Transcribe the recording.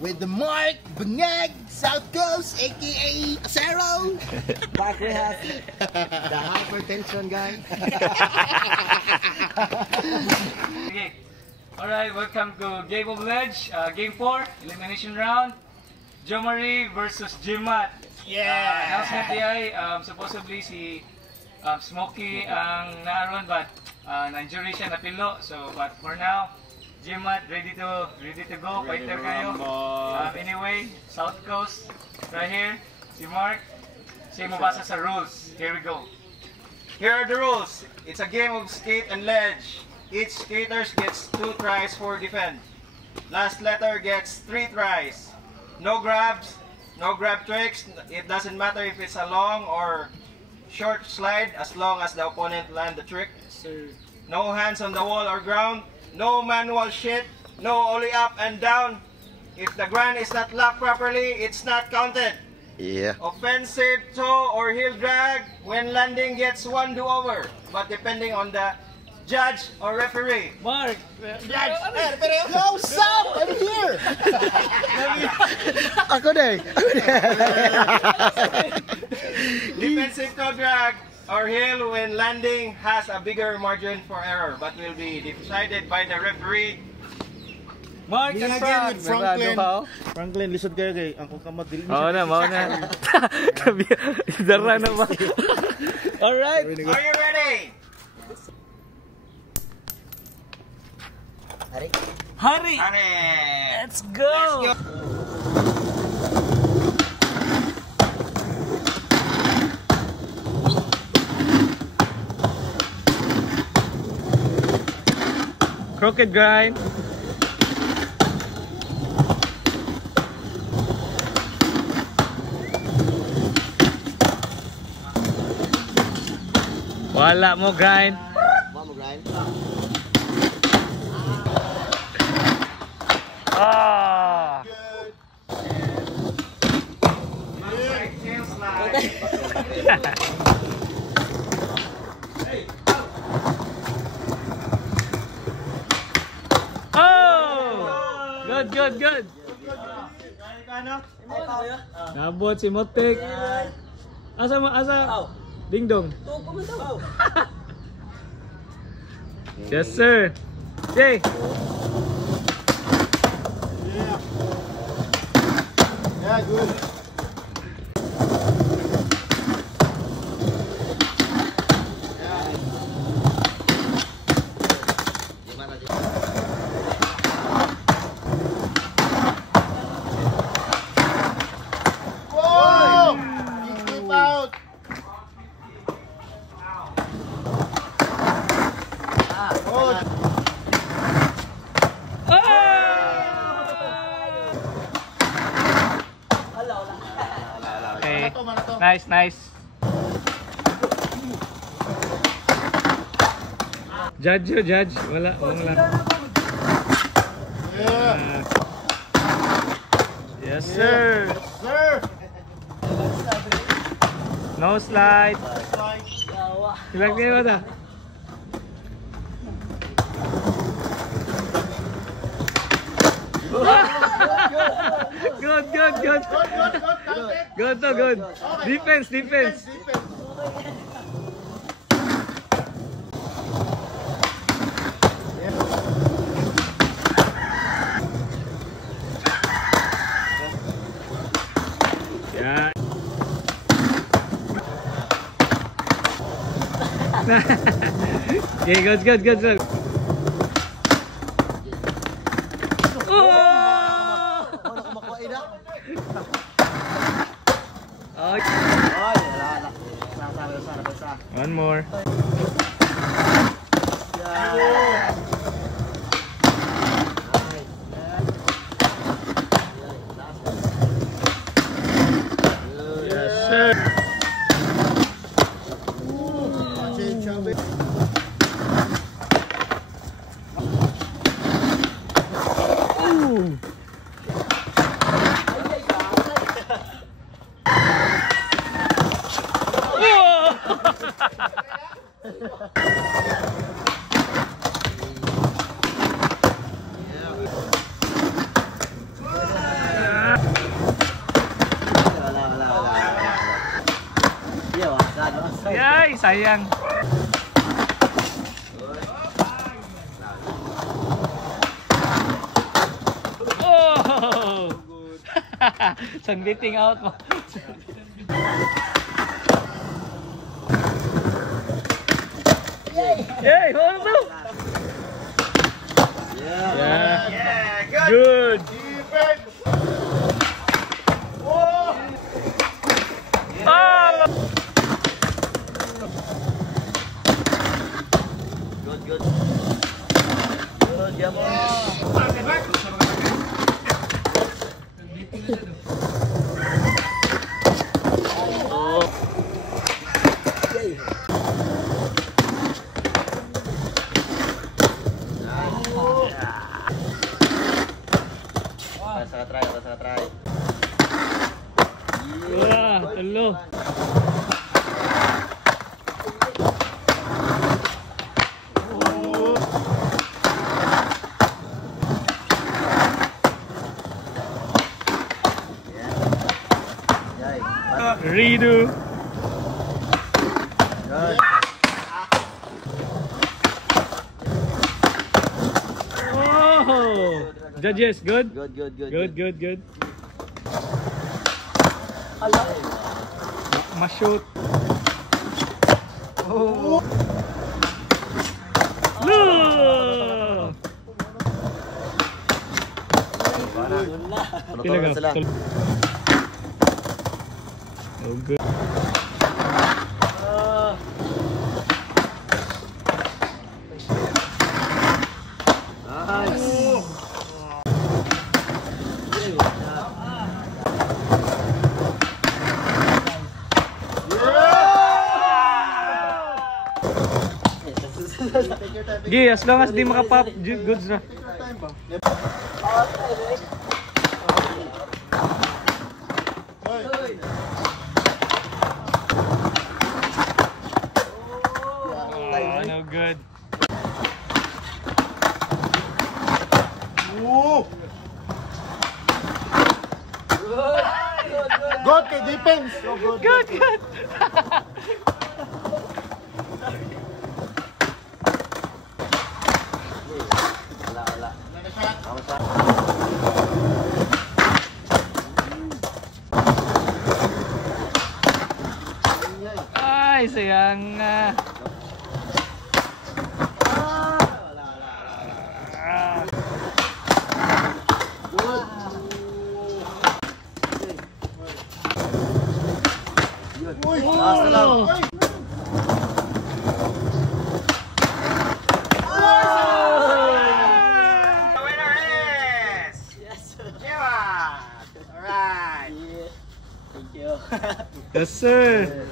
with the Mark Bangag, South Coast, aka Acero. Back we have the hypertension guy. Okay. Alright, welcome to Game of Ledge, Game 4, Elimination Round. Jomari versus Jimat. Announcement diay, supposedly si Smokey ang naaron, but na-injury siya, napilo. So, but for now, Jimat ready to go, fighter kayo. Anyway, South Coast, right here, si Mark. Siya mabasa sa rules. Here we go. Here are the rules. It's a game of skate and ledge. Each skater gets 2 tries for defense. Last letter gets 3 tries. No grabs, no grab tricks. It doesn't matter if it's a long or short slide as long as the opponent land the trick. No hands on the wall or ground. No manual shit. No ollie up and down. If the ground is not locked properly, it's not counted. Yeah. Offensive toe or heel drag when landing gets 1 do-over, but depending on the judge or referee. Mark! Judge! Yo, Sam! I'm here! Ako na Defensive toe drag or heel when landing has a bigger margin for error, but will be decided by the referee. Mark and Frank! Franklin, lisod kayo kay ang kamot dili. Mao na. Dara na ba? Alright! Are you ready? Hurry! Let's go! Crooked grind. Wala mo grind. Ah. Oh! Good. Nabot si Motek. Asa? Ding dong. Yes sir. Jay. Yeah, good. Whoa! Keep out. Okay. Nice. Judge. Wala. Yeah. Yes, sir. Sir! No slide. Ilang kayo ba? Good. Defense. Yeah. Okay, good. One more. Yes, sir. Yay, sayang. Oh! Sunbeating out mo. Yay! Ano to? Yeah. Good. Ah! Good. Good, Jamon. Rasa try. Wah, telo. Redo. Good. Oh! Judges, good? Good. Ma-shoot. Oh! No! Tulog sila. Oh, good. Gi, as long as di makapop, goods na. Oh, no good. Good kay defense. Good. Ay, sayang. Last na lang. The winner is Jimat. Alright. Thank you. Yes, sir.